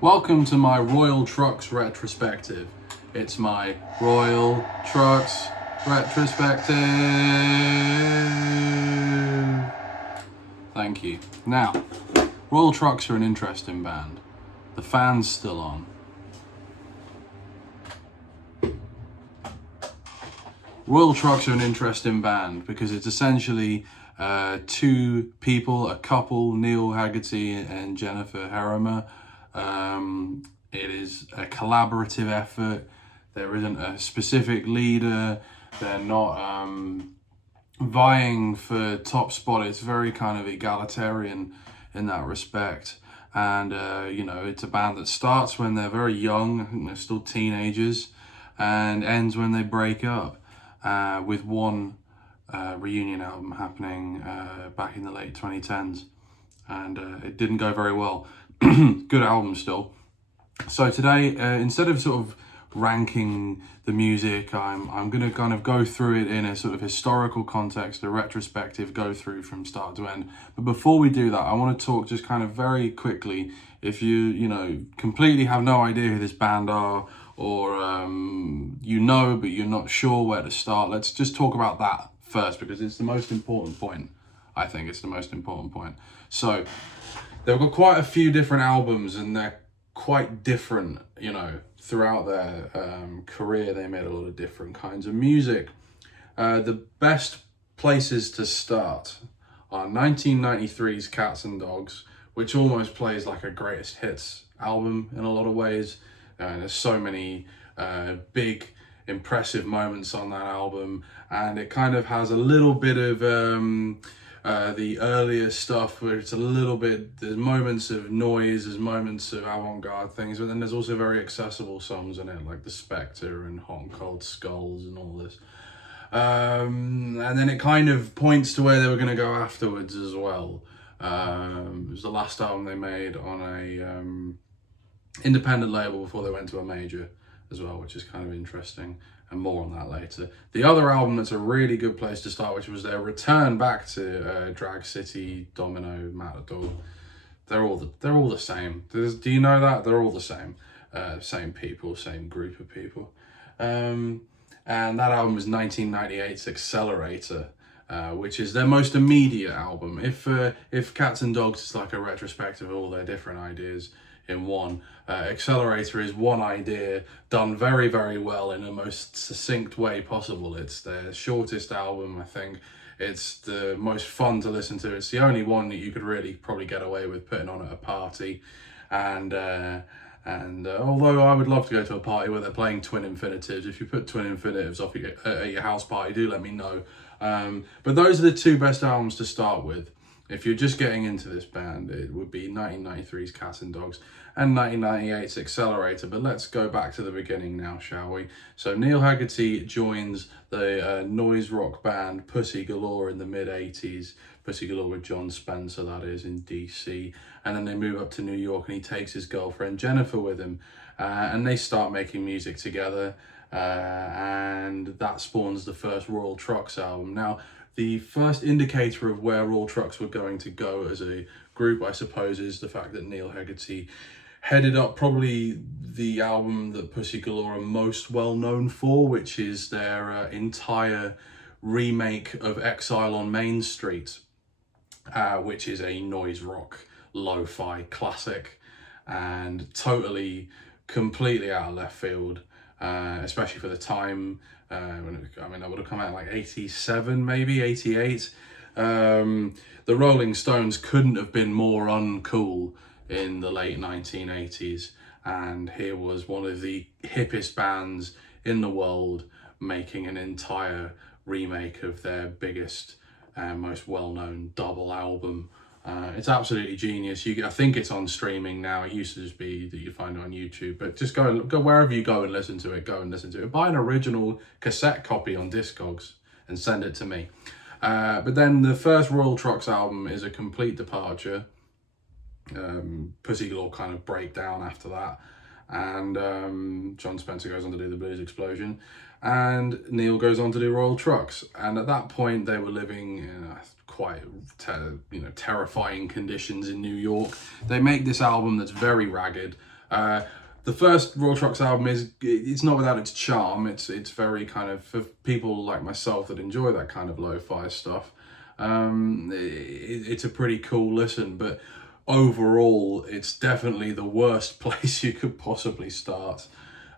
Welcome to my Royal Trux retrospective. It's my Royal Trux retrospective. Thank you. Now, Royal Trux are an interesting band. The fan's still on. Royal Trux are an interesting band because it's essentially two people, a couple, Neil Haggerty and Jennifer Herrimer. It is a collaborative effort. There isn't a specific leader. They're not vying for top spot. It's very kind of egalitarian in that respect. And, it's a band that starts when they're very young, I think they're still teenagers, and ends when they break up, with one reunion album happening back in the late 2010s. And it didn't go very well. Good album still. So today, instead of sort of ranking the music, I'm going to kind of go through it in a sort of historical context, a retrospective go through from start to end. But before we do that, I want to talk just kind of very quickly, if you completely have no idea who this band are, or but you're not sure where to start, let's just talk about that first, because it's the most important point. I think it's the most important point. So they've got quite a few different albums, and they're quite different, throughout their career. They made a lot of different kinds of music. The best places to start are 1993's Cats and Dogs, which almost plays like a greatest hits album in a lot of ways. There's so many big, impressive moments on that album, and it kind of has a little bit of the earlier stuff where it's a little bit, there's moments of noise, there's moments of avant-garde things, but then there's also very accessible songs in it, like The Spectre and Hot and Cold Skulls and all this. And then it kind of points to where they were going to go afterwards as well. It was the last album they made on a independent label before they went to a major as well, which is kind of interesting, and more on that later. The other album that's a really good place to start, which was their return back to Drag City, Domino, Matador. They're all the same. Do you know that? They're all the same. Same people, same group of people. And that album was 1998's Accelerator, which is their most immediate album. If Cats and Dogs is like a retrospective of all their different ideas in one, Accelerator is one idea done very, very well in the most succinct way possible. It's their shortest album, I think. It's the most fun to listen to. It's the only one that you could really probably get away with putting on at a party. And although I would love to go to a party where they're playing twin infinitives, if you put twin infinitives off at your house party, do let me know. But those are the two best albums to start with. If you're just getting into this band, it would be 1993's Cats and Dogs and 1998's Accelerator. But let's go back to the beginning now, shall we? So Neil Haggerty joins the noise rock band Pussy Galore in the mid-80s. Pussy Galore with John Spencer, that is, in DC. And then they move up to New York, and he takes his girlfriend Jennifer with him. And they start making music together. And that spawns the first Royal Trux album. Now, the first indicator of where Royal Trux were going to go as a group, I suppose, is the fact that Neil Haggerty headed up probably the album that Pussy Galore are most well known for, which is their entire remake of Exile on Main Street, which is a noise rock, lo-fi classic, and completely out of left field, especially for the time. That would have come out in like 87, maybe 88. The Rolling Stones couldn't have been more uncool in the late 1980s, and here was one of the hippest bands in the world making an entire remake of their biggest and most well-known double album. It's absolutely genius. I think it's on streaming now. It used to just be that you find it on YouTube, but just go wherever you go and listen to it. Go and listen to it. Buy an original cassette copy on Discogs and send it to me. But then the first Royal Trux album is a complete departure. Pussy Galore kind of break down after that, and John Spencer goes on to do the Blues Explosion, and Neil goes on to do Royal Trux. And at that point, they were living in quite terrifying conditions in New York. They make this album that's very ragged. The first Royal Trux album it's not without its charm. It's very kind of, for people like myself that enjoy that kind of lo-fi stuff. It's a pretty cool listen, but overall, it's definitely the worst place you could possibly start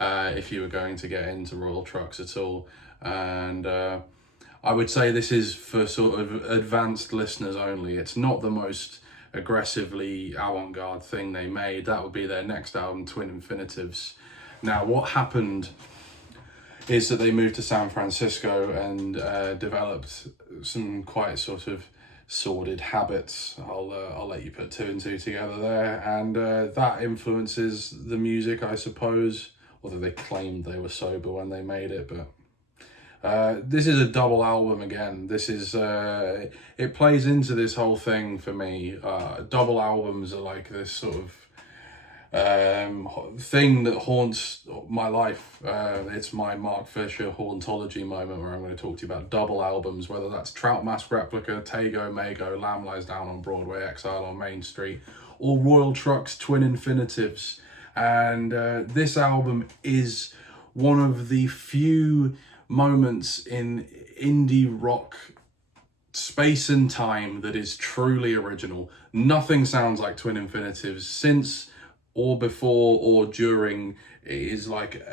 if you were going to get into Royal Trux at all. And I would say this is for sort of advanced listeners only. It's not the most aggressively avant-garde thing they made. That would be their next album, Twin Infinitives. Now, what happened is that they moved to San Francisco and developed some quite sort of sordid habits. I'll let you put two and two together there, and that influences the music, I suppose. Although they claimed they were sober when they made it, but this is a double album again. This is it plays into this whole thing for me. Double albums are like this sort of thing that haunts my life. It's my Mark Fisher hauntology moment where I'm going to talk to you about double albums, whether that's Trout Mask Replica, Tego Mago, Lamb Lies Down on Broadway, Exile on Main Street, or Royal Trux Twin Infinitives. And this album is one of the few moments in indie rock space and time that is truly original. Nothing sounds like Twin Infinitives since or before or during. It is like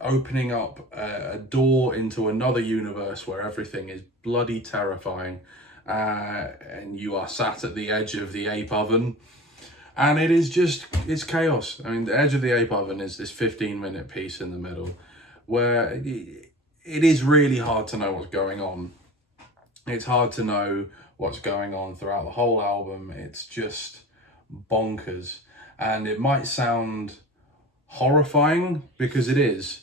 opening up a door into another universe where everything is bloody terrifying, and you are sat at the edge of the ape oven, and it's chaos. I mean, the edge of the ape oven is this 15-minute piece in the middle where it is really hard to know what's going on. It's hard to know what's going on throughout the whole album. It's just bonkers. And it might sound horrifying, because it is.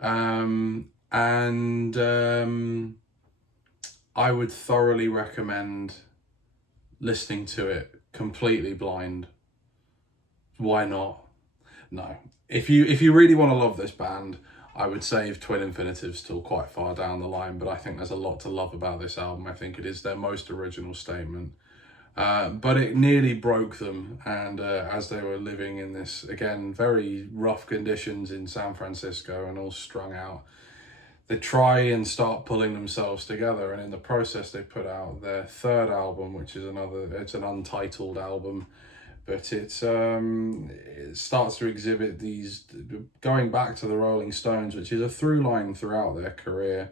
I would thoroughly recommend listening to it completely blind. Why not? No. If you really want to love this band, I would save Twin Infinitives till quite far down the line, but I think there's a lot to love about this album. I think it is their most original statement. But it nearly broke them, and as they were living in this, again, very rough conditions in San Francisco and all strung out, they try and start pulling themselves together, and in the process they put out their third album, which is it's an untitled album, but it starts to exhibit these, going back to the Rolling Stones, which is a through line throughout their career.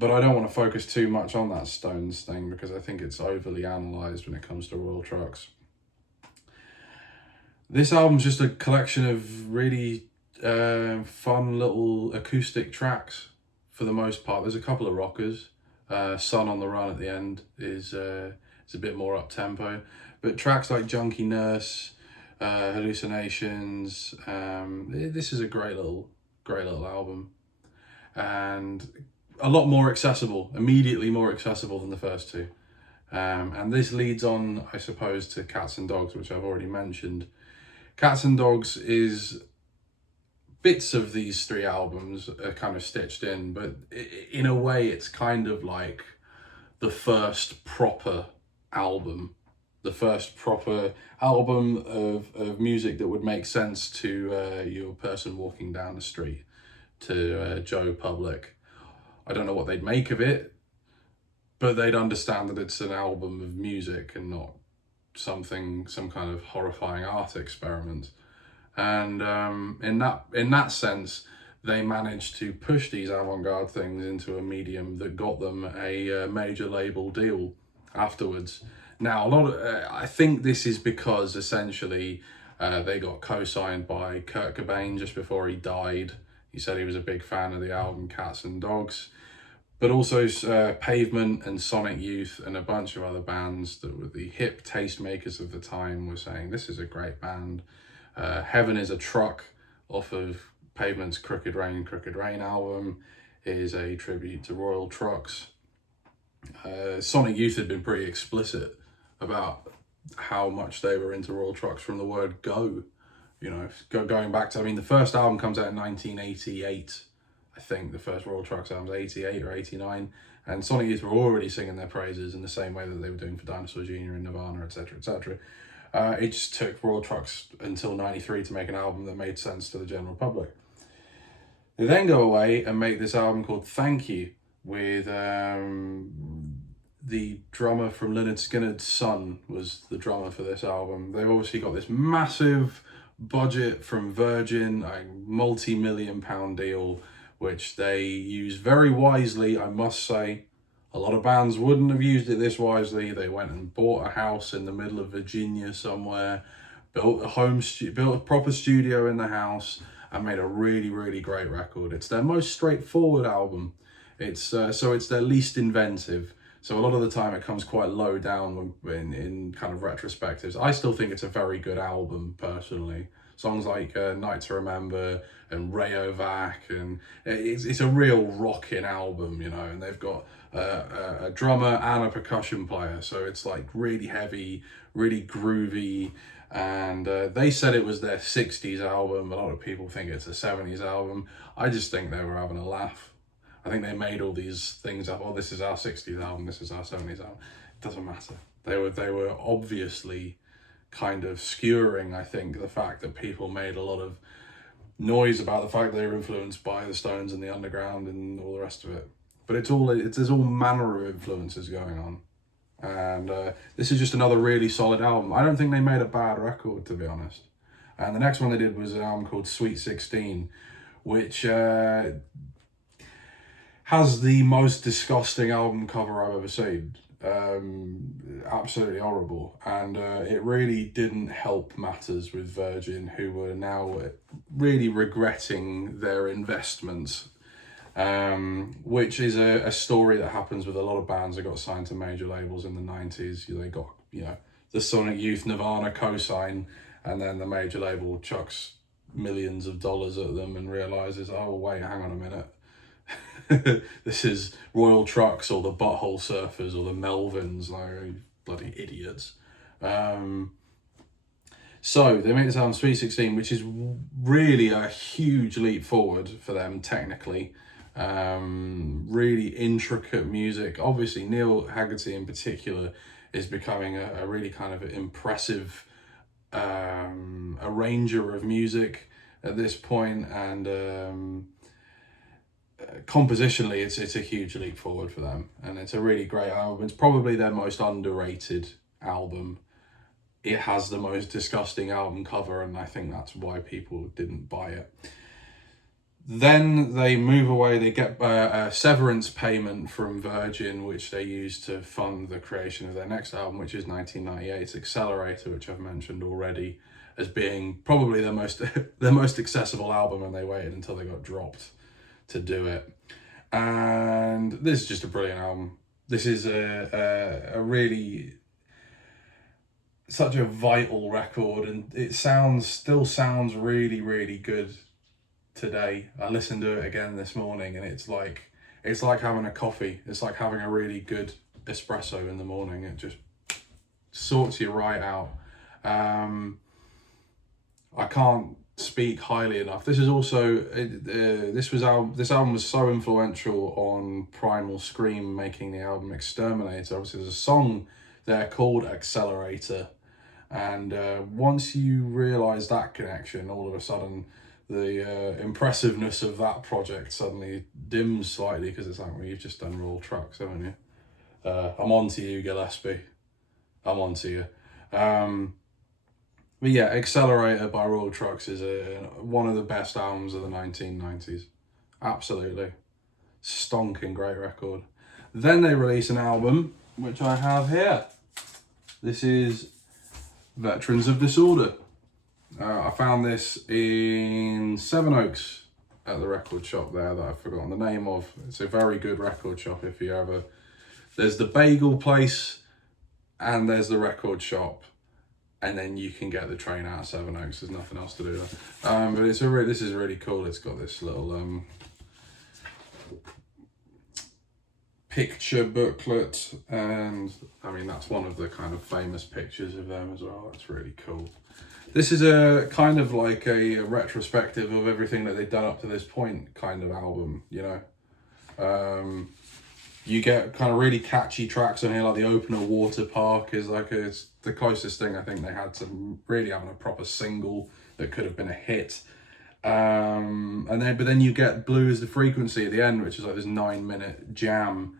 But I don't want to focus too much on that Stones thing, because I think it's overly analysed when it comes to Royal Trux. This album's just a collection of really fun little acoustic tracks for the most part. There's a couple of rockers. Sun on the Run at the end is a bit more up-tempo. But tracks like Junkie Nurse, Hallucinations, this is a great little album. And a lot more accessible, immediately more accessible than the first two. And this leads on, I suppose, to Cats and Dogs, which I've already mentioned. Cats and Dogs is bits of these three albums are kind of stitched in, but in a way it's kind of like the first proper album. The first proper album of music that would make sense to your person walking down the street, to Joe Public. I don't know what they'd make of it, but they'd understand that it's an album of music and not some kind of horrifying art experiment. And in that sense, they managed to push these avant-garde things into a medium that got them a major label deal afterwards. Now, I think this is because essentially they got co-signed by Kurt Cobain just before he died. He said he was a big fan of the album Cats and Dogs. But also Pavement and Sonic Youth and a bunch of other bands that were the hip tastemakers of the time were saying, this is a great band. Heaven is a Truck, off of Pavement's Crooked Rain album, is a tribute to Royal Trux. Sonic Youth had been pretty explicit about how much they were into Royal Trux from the word go. You know, going back to, I mean, the first album comes out in 1988. I think the first Royal Trux album's 88 or 89, and Sonic Youth were already singing their praises in the same way that they were doing for Dinosaur Jr. and Nirvana, etc., etc. It just took Royal Trux until 93 to make an album that made sense to the general public. They then go away and make this album called Thank You with the drummer from Lynyrd Skynyrd's son was the drummer for this album. They've obviously got this massive budget from Virgin, a multi-million-pound deal, which they use very wisely, I must say. A lot of bands wouldn't have used it this wisely. They went and bought a house in the middle of Virginia somewhere, built a proper studio in the house, and made a really, really great record. It's their most straightforward album. It's it's their least inventive. So a lot of the time it comes quite low down in kind of retrospectives. I still think it's a very good album, personally. Songs like Night to Remember and Rayovac, and it's a real rocking album, you know, and they've got a drummer and a percussion player, so it's like really heavy, really groovy, and they said it was their 60s album. A lot of people think it's a 70s album. I just think they were having a laugh. I think they made all these things up. Oh, this is our 60s album, this is our 70s album. It doesn't matter. They were obviously kind of skewering, I think, the fact that people made a lot of noise about the fact they were influenced by the Stones and the Underground and all the rest of it. But there's all manner of influences going on. And this is just another really solid album. I don't think they made a bad record, to be honest. And the next one they did was an album called Sweet 16, which has the most disgusting album cover I've ever seen. Absolutely horrible, and it really didn't help matters with Virgin, who were now really regretting their investments, which is a story that happens with a lot of bands that got signed to major labels in the 90s. They got, you know, the Sonic Youth, Nirvana co-sign, and then the major label chucks millions of dollars at them and realizes, oh wait, hang on a minute, this is Royal Trux or the Butthole Surfers or the Melvins, like, bloody idiots. So they made this album Sweet 16, which is really a huge leap forward for them technically. Really intricate music. Obviously Neil Haggerty in particular is becoming a really kind of impressive arranger of music at this point, and compositionally it's a huge leap forward for them, and it's a really great album. It's probably their most underrated album. It has the most disgusting album cover, and I think that's why people didn't buy it. Then they move away, they get a severance payment from Virgin, which they use to fund the creation of their next album, which is 1998's Accelerator, which I've mentioned already as being probably their most accessible album, and they waited until they got dropped to do it. And this is just a brilliant album. This is a really such a vital record, and it still sounds really, really good today. I listened to it again this morning, and it's like having a coffee. It's like having a really good espresso in the morning. It just sorts you right out. I can't speak highly enough. This is also this album was so influential on Primal Scream making the album Exterminator. Obviously there's a song there called Accelerator, and once you realize that connection, all of a sudden the impressiveness of that project suddenly dims slightly, because it's like, well, you've just done Royal Trux, haven't you? I'm on to you, Gillespie. I'm on to you. But yeah, Accelerator by Royal Trux is one of the best albums of the 1990s. Absolutely. Stonking great record. Then they release an album, which I have here. This is Veterans of Disorder. I found this in Sevenoaks at the record shop there that I've forgotten the name of. It's a very good record shop if you ever... There's the bagel place and there's the record shop, and then you can get the train out of Sevenoaks. There's nothing else to do there. But this is really cool. It's got this little picture booklet, and I mean that's one of the kind of famous pictures of them as well. That's really cool. This is a kind of like a retrospective of everything that they've done up to this point kind of album, you You get kind of really catchy tracks on here, like the opener Water Park is like the the closest thing I think they had to really having a proper single that could have been a hit. But then you get Blue Is the Frequency at the end, which is like this 9-minute jam.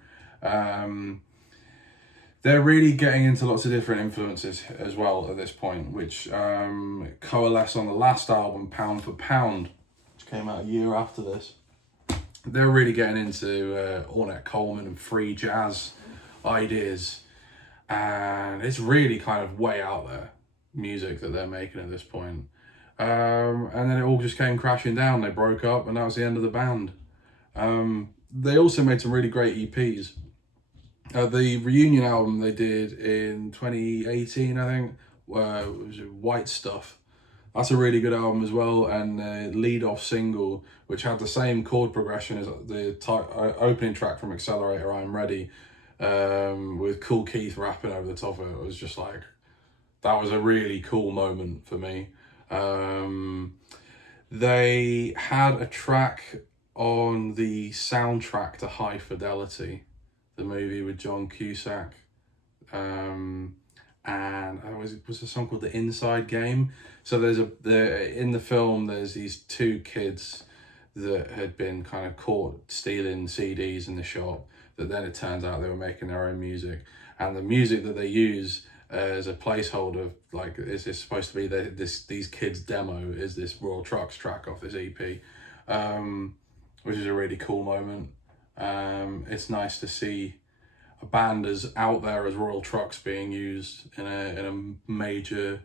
They're really getting into lots of different influences as well at this point, which coalesce on the last album, Pound for Pound, which came out a year after this. They're really getting into Ornette Coleman and free jazz ideas, and it's really kind of way out there music that they're making at this point. And then it all just came crashing down. They broke up, and that was the end of the band. They also made some really great EPs. The reunion album they did in 2018, I think, was White Stuff. That's a really good album as well, and the lead-off single, which had the same chord progression as the opening track from Accelerator, I'm Ready, with Cool Keith rapping over the top of it, was just like, that was a really cool moment for me. They had a track on the soundtrack to High Fidelity, the movie with John Cusack, and was a song called The Inside Game. So in the film there's these two kids that had been kind of caught stealing CDs in the shop, that then it turns out they were making their own music, and the music that they use as a placeholder, like, is this supposed to be these kids' demo, is this Royal Trux track off this EP, which is a really cool moment. It's nice to see a band as out there as Royal Trux being used in a major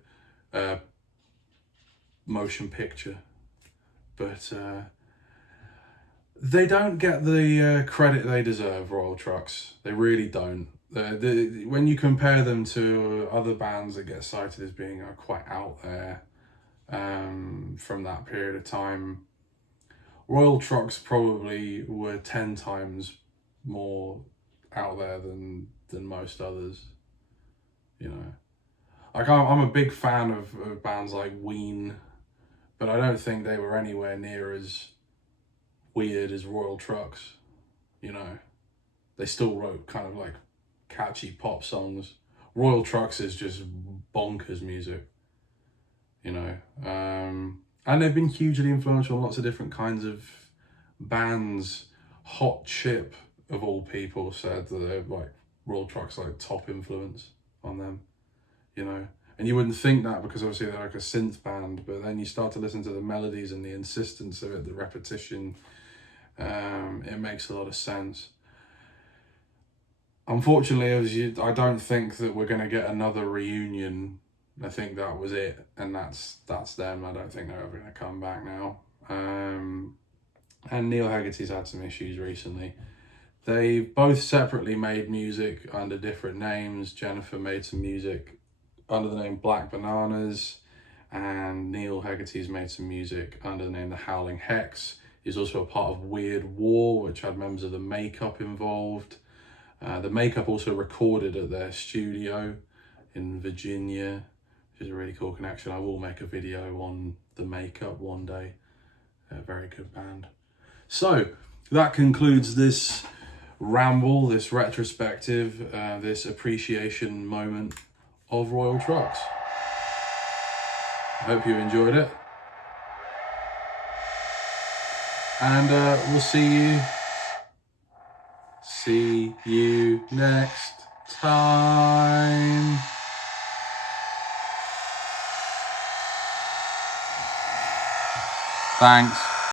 motion picture, but they don't get the credit they deserve. Royal Trux, they really don't. When you compare them to other bands that get cited as being quite out there from that period of time, Royal Trux probably were 10 times more out there than most others, you know. Like, I'm a big fan of bands like Ween, but I don't think they were anywhere near as weird as Royal Trux, you know. They still wrote kind of like catchy pop songs. Royal Trux is just bonkers music, you know. And they've been hugely influential on lots of different kinds of bands. Hot Chip, of all people, said that they're like, Royal Trux like top influence on them, you know. And you wouldn't think that, because obviously they're like a synth band, but then you start to listen to the melodies and the insistence of it, the repetition, it makes a lot of sense. Unfortunately, I don't think that we're going to get another reunion. I think that was it, and that's them. I don't think they're ever going to come back now. And Neil Haggerty's had some issues recently. They've both separately made music under different names. Jennifer made some music under the name Black Bananas, and Neil Haggerty's made some music under the name The Howling Hex. He's also a part of Weird War, which had members of the Makeup involved. The Makeup also recorded at their studio in Virginia, which is a really cool connection. I will make a video on the Makeup one day. A very good band. So that concludes this ramble, this retrospective, this appreciation moment of Royal Trux. I hope you enjoyed it. And we'll see you next time. Thanks.